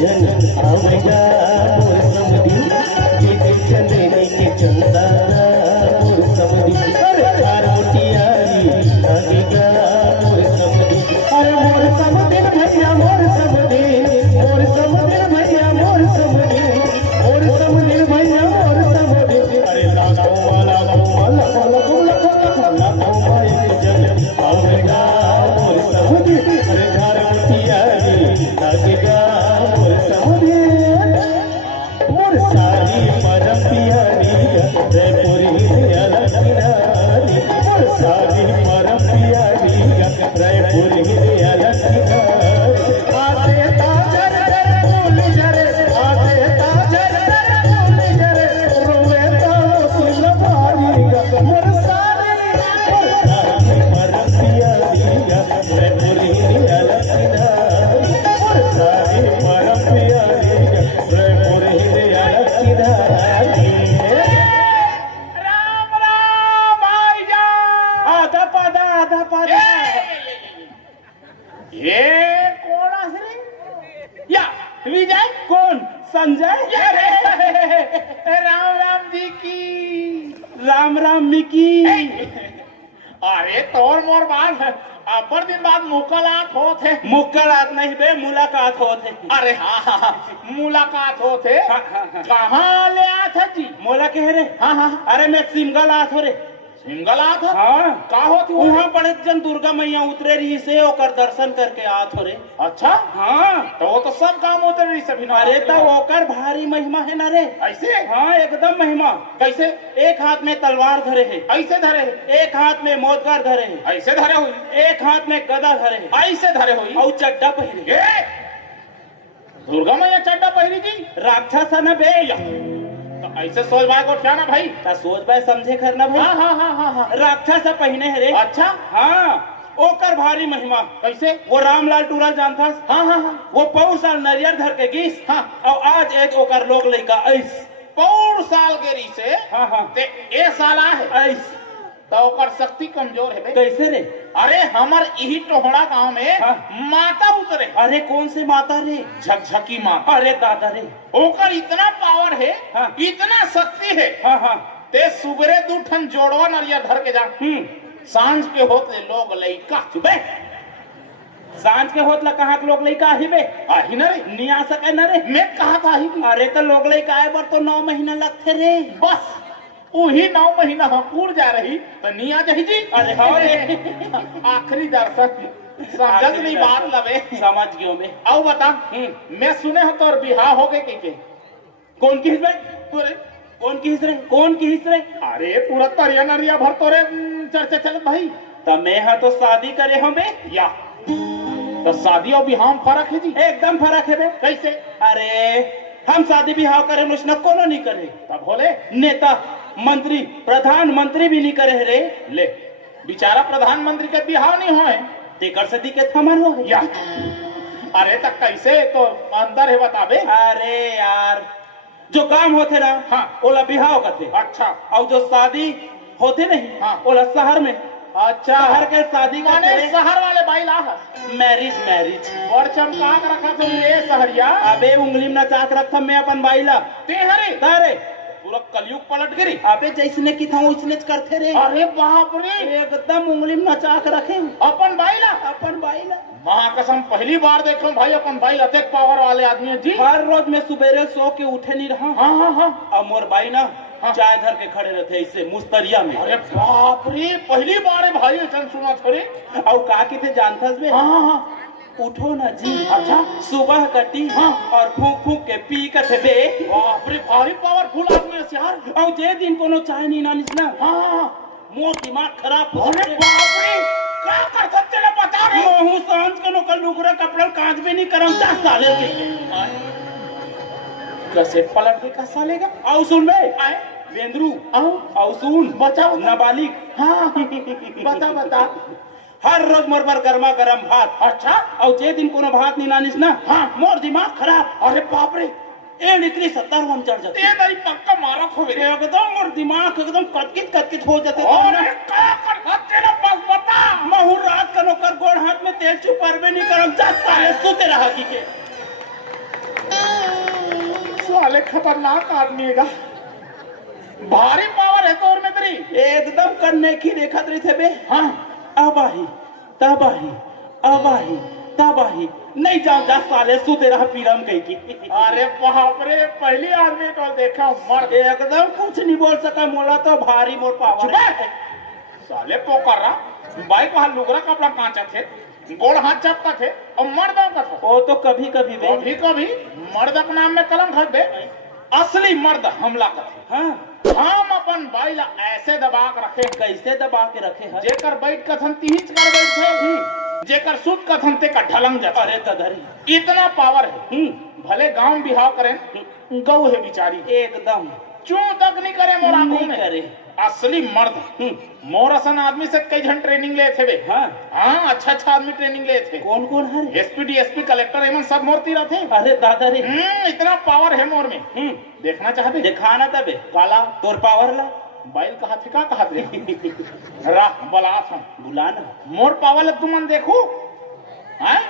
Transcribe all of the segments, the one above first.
जन आवेगा मोर समधी के चंदनी के चंदा मोर समधी अरे चार मोतियारी आवेगा मोर समधी अरे मोर समधी भैया मोर समधी भैया मोर समधी भैया मोर समधी अरे लाखों माला जन आवेगा मोर समधी अरे चार मोतियारी आवेगा मोर समधी मोर सारी परम प्यारी रे पूरी अलग किनारी मोर सारी परम प्यारी रे पूरी अलग किनारी आते ताजर फूल जरे आते ताजर फूल जरे रोवे तो फूल भारी मोर सारी परम प्यारी रे पूरी अलग किनारी मोर सारी परम प्यारी रे पूरी अलग किनारी राम राम भाईजान। आधा पादा ये कोण असरे या विजय कोण संजय राम राम जी की राम राम मिकी अरे तोर मोर बात अपर दिन बाद मुलाकात होते मुलाकात नहीं बे मुलाकात होते अरे हाँ मुलाकात होते हाँ। कहाँ ले आते जी मोला कह रे हाँ अरे मैं सिंगल आथ हो रे सिंगल आत हाँ का होती हो वहाँ बड़े जन दुर्गा मैया उतरे रही से ओकर दर्शन करके आथ हो रे अच्छा हाँ तो वो तो सब काम होते रही सभी ना अरे तो ओकर भारी महिमा है ना रे ऐसे हाँ एकदम महिमा कैसे एक हाथ में तलवार धरे है ऐसे धरे एक हाथ में मोदगार धरे है ऐसे धरे हुई एक हाथ में गदा धरे है ऐसे धरे हुई और चड्डा पहिरे ए दुर्गा मैया चड्डा पहरी जी राक्षस न बे तो ऐसे सोच भाई को क्या ना भाई ता सोच भाई समझे करना भाई हाँ राक्षस पहने है रे अच्छा हाँ ओकर भारी महिमा कैसे वो रामलाल टूरा जानता हाँ वो पौर साल नरियर धर के गीस हाँ। और आज एक ओकर लोग लइका ऐस पौर साल गेरी से हाँ ते ए साला है ऐस तो ओकर शक्ति कमजोर है बे। कैसे रे अरे हमर यही टोहड़ा गांव में हाँ। माता उतरे अरे कौन से माता रे झकझकी माता अरे दादा रे ओकर इतना पावर है हाँ। इतना शक्ति है हाँ ते सुबेरे दू ठन जोड़वा नरिया धर के जा सांझ के होत ले लोग लइका सुबह सांझ के होत ला कहाँ के लोग लइका आही बे आही न रे नहीं आ सके न रे मैं कहा था ही कि अरे तो लोग लइका आए बर तो 9 महीना लगते रे बस वही 9 महीना हम पूर जा रही तो नहीं आ जाही जी अरे हाँ रे आखिरी दर्शन समझत नहीं बात लवे समझ गयो मैं आओ बता मैं सुने हो तोर बिहार हो गए के कौन की हिस्से तोरे कौन की हिस्से अरे पूरा तरिया नरिया भर तोरे चर्चा चलत भाई तो मैं हाँ तो शादी करे हमें या तो शादी और बिहार में फर्क है जी एकदम फर्क है बे कैसे अरे हम शादी बिहाव करे उसने कोनो नहीं करे तब बोले नेता मंत्री प्रधानमंत्री भी नहीं करे रे ले बेचारा प्रधानमंत्री के बिहार नहीं होए तेकर से दिक्कत हमन हो या अरे तक कैसे तो अंदर है बताबे अरे यार जो काम होते ना हाँ। ओला बिहाव करते अच्छा और जो शादी होते नहीं हाँ। ओला शहर में अच्छा शहर के शादी माने करते शहर वाले भाई ला मैरिज और चमका के रखा तो ये सहरिया अबे उंगली में नचाक रखा मैं अपन बाईला ते हरे तारे पूरा कलयुग पलट गिरी अबे जैसने की था वैसने करते रे अरे बाप रे एकदम उंगली में नचाक रखे अपन बाईला अपन बाईला महाकसम पहली बार देखो भाई अपन भाई अत्यंत पावर वाले आदमी है जी हर रोज मैं सुबेरे सो के उठे नहीं रहा हाँ और मोर बाई ना हाँ। चाय धर के खड़े रहते ऐसे मुस्तरिया में अरे बाप रे पहली बार है भाई ऐसा सुना थोड़े और का के थे जानता बे हाँ उठो ना जी अच्छा सुबह कटी हाँ। और फूक फूक के पी कथे बे बाप रे भारी पावरफुल आदमी है यार और जे दिन कोनो चाय नहीं ना निसना हाँ मोर दिमाग खराब हो अरे बाप रे क्या कर सकते ना बता रहे मोहू सांझ कोनो कल लुगरा कपड़ा कांच भी नहीं करम 10 साल के कैसे पलट के कैसा लेगा आओ सुन बे आए वेंद्रू आओ आओ सुन बचाओ नाबालिग हाँ बता हर रोज मोर पर गर्मा गर्म भात अच्छा और जे दिन कोनो भात नहीं नानिस ना हाँ। मोर दिमाग खराब अरे बाप रे ए निकली 70 हम चढ़ जाते ते मेरी पक्का मारा खो मेरे एकदम मोर दिमाग एकदम कटकित हो जाते अरे क्या कर सकते ना बस बता महू रात का नौकर गोड़ हाथ में तेल चुपारबे नहीं करम 10 साल सुते रहा की के साले खतरनाक आदमी है का। भारी पावर है तोर में तेरी। एकदम करने की रेखा तरी थे बे। हाँ अबाही तबाही अबाही तबाही नहीं जाओ जा साले सु तेरा पीरम कही की। अरे बाप रे, पहली आदमी को देखा मर एकदम कुछ नहीं बोल सका, मोला तो भारी मोर पावर है। साले पोकर रहा बाइक वहां लुगरा कपड़ा कांचा थे, गोड़ हाथ चपका थे और मर्द का था। वो तो कभी कभी बे। कभी कभी मर्द के नाम में कलम खट दे, असली मर्द हमला करते। हाँ हम अपन भाई ला ऐसे दबा के रखे, कैसे दबा के रखे हैं? जेकर बैठ कथन तीच कर बैठे, जेकर सुत कथन ते का ढलंग जाता। अरे तधरी इतना पावर है। भले गांव बिहाव करें, गौ है बिचारी, एकदम चू तक नहीं करे मोर आंखों नहीं में। करे। असली मर्द। मोर असन आदमी से कई जन ट्रेनिंग ले थे बे। हाँ हाँ अच्छा अच्छा आदमी ट्रेनिंग ले थे। कौन कौन है? एसपी डीएसपी कलेक्टर एमन सब मोरती रहते। अरे दादा रे। इतना पावर है मोर में। देखना चाहते? दिखाना तबे काला तोर पावर ला। बैल कहा थे का कहा थे राह बला था बुलाना मोर पावर ले तुमन देखो। हैं?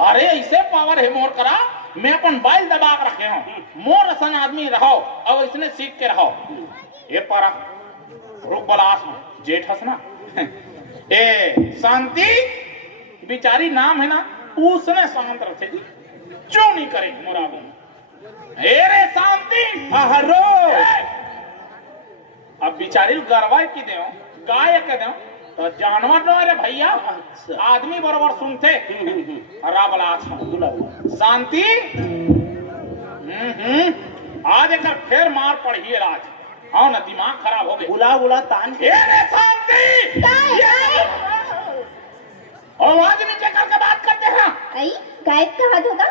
अरे ऐसे पावर है मोर करा, मैं अपन बैल दबा के रखे हूँ। मोर असन आदमी रहो और इसने सीख के रहो। ये पारा रुक बलास में जेठ हंसना। ए शांति बिचारी नाम है ना, उसने शांत रखे क्यों नहीं करे मोरा भी। ए रे शांति हरो अब बिचारी गरवा की दे गाय के दे तो जानवर नो रे भैया। आदमी बराबर सुनते राबलास शांति। आज एक फिर मार पड़ी है राज। हाँ ना दिमाग खराब हो गया। बुला बुला तान के। शांति आवाज नीचे करके बात करते हैं। आई गायब कहाँ होगा?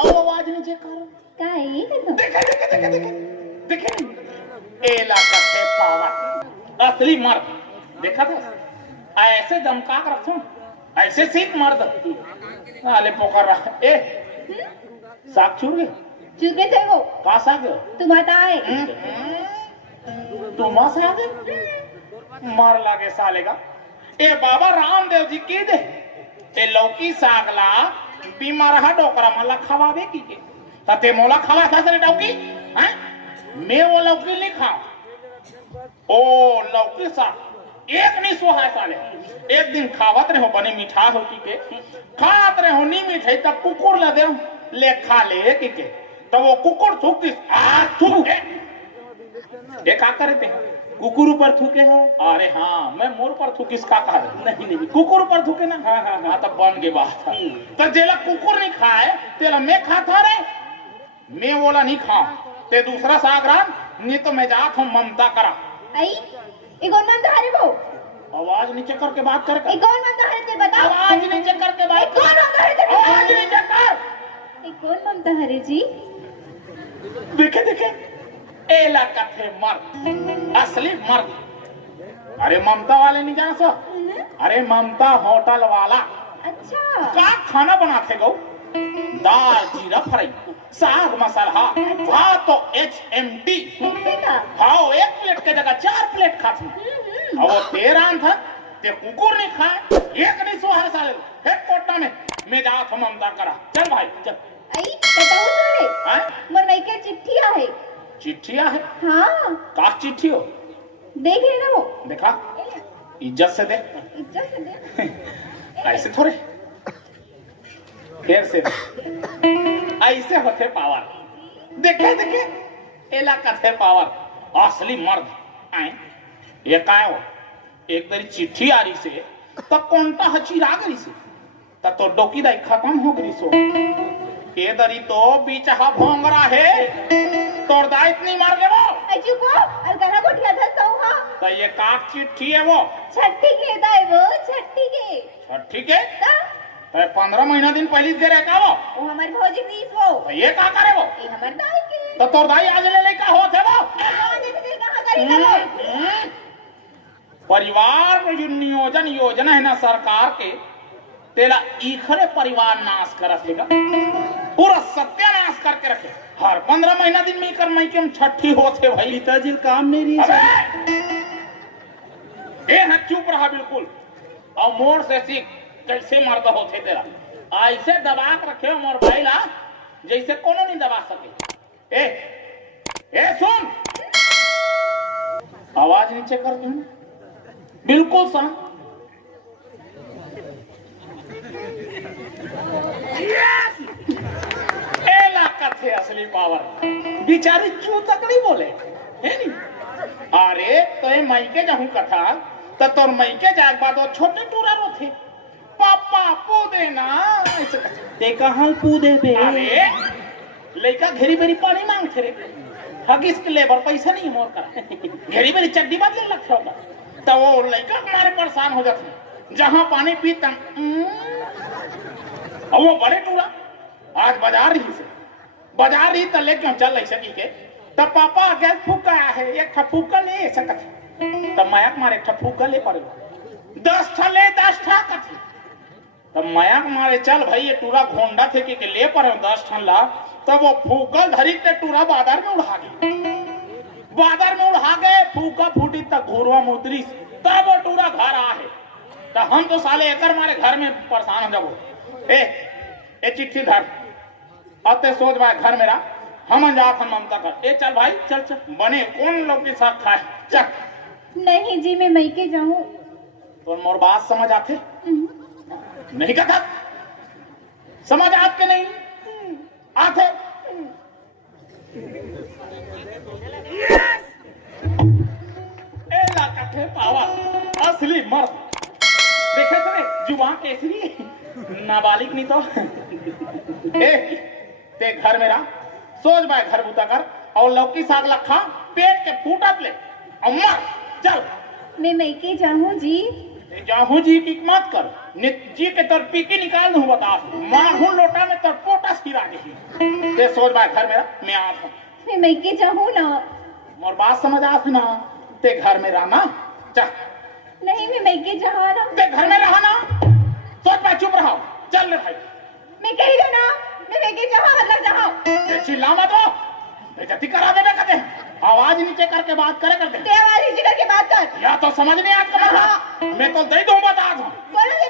और आवाज नीचे करो। काहे तो देखे देखे देखे देखे देखे एला का है पावर। असली मर्द देखा था ऐसे दमका कर रखो, ऐसे सीख मर्द। आले पोकर रहा ए साग छूट गए। चुके थे वो का साग तुम आए तुम साग मार लागे साले का। ए बाबा रामदेव जी की दे ए लौकी सागला बीमार हा डोकरा मला खवावे की के तते मोला खवा था सरे लौकी हैं? मैं वो लौकी नहीं खाऊं। ओ लौकी साग एक नहीं सोहा साले। एक दिन खावत रहे हो बने मीठा हो की के खात रहे हो नी मीठे तब कुकुर ला दे ले खा ले की के तो वो कुकुर थूक दिस आ थूक ये का करते हैं? कुकुर ऊपर थूके हैं। अरे हाँ मैं मोर पर थूक किसका कहा नहीं नहीं कुकुर पर थूके ना। हाँ हाँ हाँ तब बन के बात तो जेला कुकुर नहीं खाए तेला मैं खाता रे। मैं बोला नहीं खाऊं ते दूसरा सागरान नहीं तो मैं जात हूँ ममता करा। आई एक और मन तो हरे वो आवाज नीचे करके बात कर एक और मन तो हरे ते बताओ। आवाज नीचे करके बात कौन होता है ते आवाज नीचे कर। एक कौन ममता हरे जी? देखे देखे एला कथे मर्द असली मर्द। अरे ममता वाले नहीं जाना सो। अरे ममता होटल वाला अच्छा का खाना बनाते गो दाल जीरा फ्राई साग मसाला हाँ तो HMT कैसे का? हाँ एक प्लेट के जगह 4 प्लेट खाती। और वो तेरान था ते कुकुर नहीं खाए एक नहीं सो हर साल है कोटा में मैं जा था ममता करा। चल भाई चल। आई बताओ तो हैं? मोर भाई के चिट्ठिया है। चिट्ठिया है हाँ का चिट्ठी हो देख रहे ना वो देखा इज्जत से दे इज्जत से दे। ऐसे थोड़े फिर से दे। ऐसे होते पावर देखे देखे एला कथे पावर असली मर्द आए ये काय हो एक तरी चिट्ठी आ रही से तब कोणता हचीरा गरी से तब तो डोकी दाई खत्म हो गई सो ये दरी तो बीचहा भोंगरा है तोड़ दाई इतनी मार के वो आई चुप हो और गाना गोटिया था सो हाँ तो ये काक चिट्ठी है वो छठी के दाई वो छठी के ठीक है तो 15 महीना दिन पहले दे रहे का वो हमारे भौजी प्लीज वो तो ये का करे वो ये हमारे दाई के तो तोड़ दाई आज ले ले का होते वो कहाँ करेगा वो? परिवार में जो नियोजन योजना है ना सरकार के तेरा इखरे परिवार नाश कर रखेगा पूरा सत्यानाश करके रखे। हर 15 महीना दिन में कर मई के छठी होते भाई पिताजी काम नहीं रही ए ना चुप रहा बिल्कुल और मोर से सीख कैसे मर्द होते तेरा ऐसे दबा के रखे मोर भाई ला जैसे कोनो नहीं दबा सके। ए सुन, आवाज नीचे कर दूं, बिल्कुल शांत। लाकत है असली पावर। बेचारे क्यों तक नहीं बोले है नहीं? अरे तो मायके जाऊं कथा तो तोर मायके जाग बाद वो छोटे टूरा रो थे पापा पू देना ऐसे ते कहाँ कूदे बे? अरे लड़का घेरी बेरी पानी मांगते रे, हगिस के लेबर पैसा नहीं मोर कर घेरी बेरी चड्डी बदले लगता होगा तो वो लड़का हमारे परेशान हो जाते जहां पानी पीता। और वो बड़े टूरा आज बाजार रही तो लेके चल नहीं सकी के तब पापा गैस फूका है एक फूका ले सकत तब माया मारे फूका ले पड़े 10 ठा ले 10 ठा कथे तब माया मारे चल भाई ये टूरा घोंडा थे कि ले पड़े 10 ठन ला तब वो फूकल धरी के टूरा बाजार में उड़ा गए फूका फूटी तक घोरवा मुद्री तब वो टूरा घर आ है तो हम तो साले एकर मारे घर में परेशान हो जाओ। ए चिट्ठी धर अते सोच भाई घर मेरा हम जात हम ममता कर। ए चल भाई चल चल बने कौन लोग के साथ खाए चल। नहीं जी मैं मैके जाऊं। तो मोर बात समझ आते नहीं कथा समझ आत के नहीं आते ए लाकथे पावर असली मर्द देखे थे जुबान केसरी नाबालिग नहीं तो ए ते घर मेरा सोच भाई घर बुता कर और लौकी साग लखा पेट के फूटत ले अम्मा चल। मैं मैके जाऊं जी। जाहू जी की मत कर जी के तोर पीकी निकाल दूं बता माहू लोटा में तोर पोटा सिरा नहीं ते सोच भाई घर मेरा मैं आता हूं। मैं मैके जाऊं ना। मोर बात समझ आत ना ते घर में रहना जा। नहीं मैं मैके जाऊं ना। ते घर में रहना सोच भाई चुप रहो चल रे भाई। मैं कह रही हूं ना मैं मैके जाऊं मतलब जाऊं। चिल्ला मत हो बेइज्जती करा देबे कहते आवाज नीचे करके बात करे करते ते आवाज नीचे करके बात कर। या तो समझ नहीं आता हाँ। मैं तो दे दूं बता दूं खोलो दे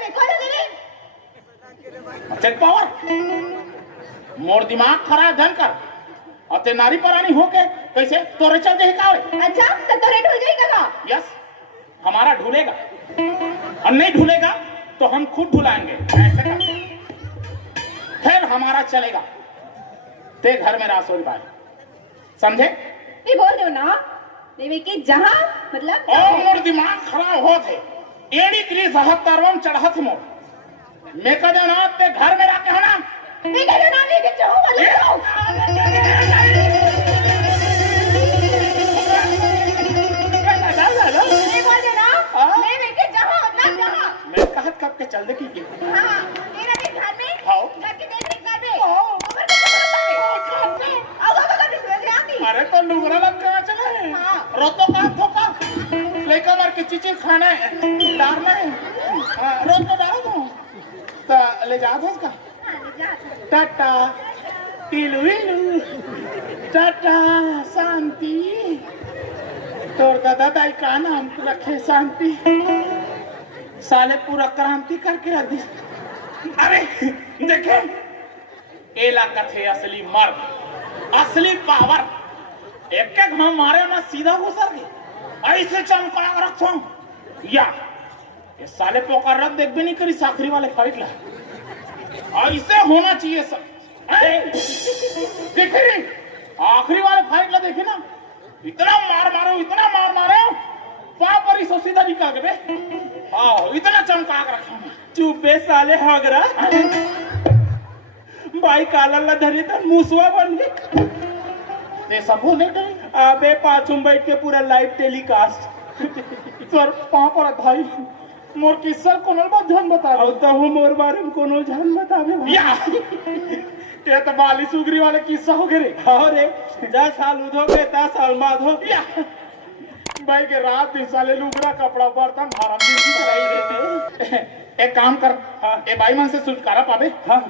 चेक पावर मोर दिमाग खराब धन कर अते नारी परानी होके कैसे तोरे चल दे का अच्छा तो तोरे ढूल जाएगा का? यस हमारा ढूलेगा और नहीं ढूलेगा तो हम खुद ढुलाएंगे ऐसे कर फिर हमारा चलेगा ते घर में रासोई भाई समझे? मैं बोल रही हूं ना देवी के जहां मतलब और मोर दिमाग खराब हो थे एड़ी के लिए 77वां चढ़ा थे मोर मैं कदे ना ते घर में रखे हो ना मैं कह रही हूं ना लेके जाऊं मैं बोल रही ना मैं लेके जाऊं मतलब जाऊं। मैं कहत कब के चल दे की हां मेरा भी घर में हां घर के देख घर में अरे तो लुगरा लग कहाँ चले रोतो का थोका लेकर मार के चीची खाना है डालना है रोज तो डालो तो ले जा दो उसका टाटा इलू इलू टाटा शांति तोर दादा दाई का नाम रखे शांति साले पूरा क्रांति करके रख दी। अरे देखे एला कथे असली मर्द असली पावर एक एक हम मारे ना सीधा घुसर गए ऐसे चमका रखो या ये साले पोकर रख देख भी नहीं करी साखरी वाले फाइट ला ऐसे होना चाहिए सब देखे आखिरी वाले फाइट ला देखे ना इतना मार मारो पाप पर इस सीधा निकाल के बे आओ इतना चमका रखा चुप बे साले हागरा भाई काला धरी तो मुसवा बन गई ते सब हो नहीं करे अबे पाछुम बैठ के पूरा लाइव टेलीकास्ट सर पाप पर भाई मोर किस्सा कोनल बात ध्यान बता और तो हम मोर बारे में कोनो जान बतावे या ये तो बाली सुगरी वाले किस्सा हो गए और रे 10 साल उधो के 10 साल माधो या भाई के रात दिन साले लुगरा कपड़ा बर्तन भाड़ा मिर्ची चलाई देते एक काम कर ए भाई मन से छुटकारा पावे हां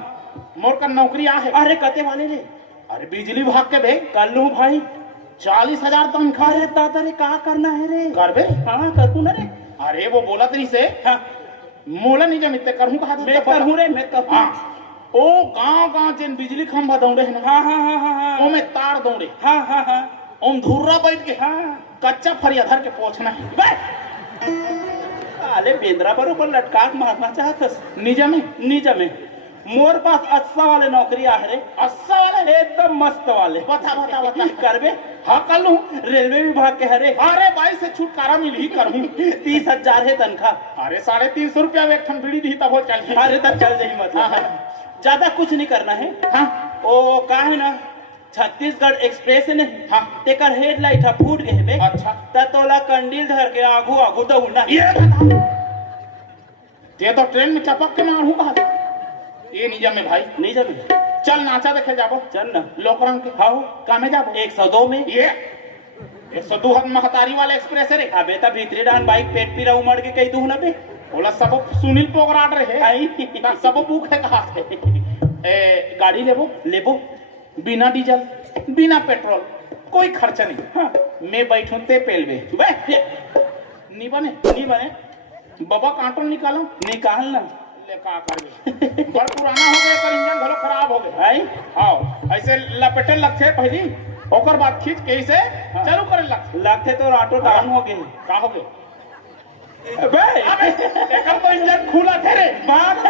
मोर का नौकरी आ है। अरे कते वाले रे अरे बिजली विभाग के बे कर लूं भाई 40,000 तनख्वाह अरे दादा रे का करना है रे कर बे हां कर तू ना रे अरे वो बोला तेरी से हां मोला नहीं जब इतने करूं कहा मैं करूं रे मैं करूं हां ओ गांव जिन बिजली खंभा दौड़े है ना, हाँ हाँ हाँ हाँ हाँ ओमे तार दौड़े, हाँ हाँ हाँ ओम धुर्रा बैठ के हाँ कच्चा फरिया धर के पहुंचना है। अरे बेंद्रा बरोबर लटकाक मारना चाहतस निजा में निजा में मोर पास अच्छा वाले नौकरी आ रे, अस्सा वाले एकदम मस्त वाले। बता बता बता करबे हाँ कर लूं। रेलवे विभाग के हरे अरे भाई से छुटकारा मिल ही करूं। 30,000 है तनख्वाह। अरे 350 रुपया एक ठन बीड़ी दी तब हो चल। अरे तब चल जाही हाँ, मतलब हाँ। ज्यादा कुछ नहीं करना है। हाँ ओ का है ना छत्तीसगढ़ एक्सप्रेस है नहीं, हाँ। तेकर हेडलाइट हा फूट गए बे। अच्छा त तोला कंडील धर के आगू आगू दौड़ना। ये बता ते तो ट्रेन में चपक के मारू कहा ये निजा में भाई। नहीं जाबे चल नाचा देखे जाबो। चल ना लोकरंग के हाउ कामे जाबो 102 में। ये 102 महतारी वाले एक्सप्रेस है रे। अबे त भीतरी डान बाइक पेट पीरा उमड़ के कई दू ना बे। बोला सब सुनील पोगराट रहे आई ना सब बुक है कहा थे। ए गाड़ी लेबो लेबो बिना डीजल बिना पेट्रोल कोई खर्चा नहीं। हाँ मैं बैठूं ते पेलवे बे नहीं बने नहीं बने बाबा कांटो निकालो निकाल ना ले का करबे बड़ पुराना हो गया कर इंजन घलो खराब हो गया। आई हां ऐसे लपेटे लगथे पहली ओकर बाद खींच के इसे चालू करे लगथे। लगते तो ऑटो डाउन हो गए। का हो गए बे अबे एकर तो इंजन खुला थे रे बाप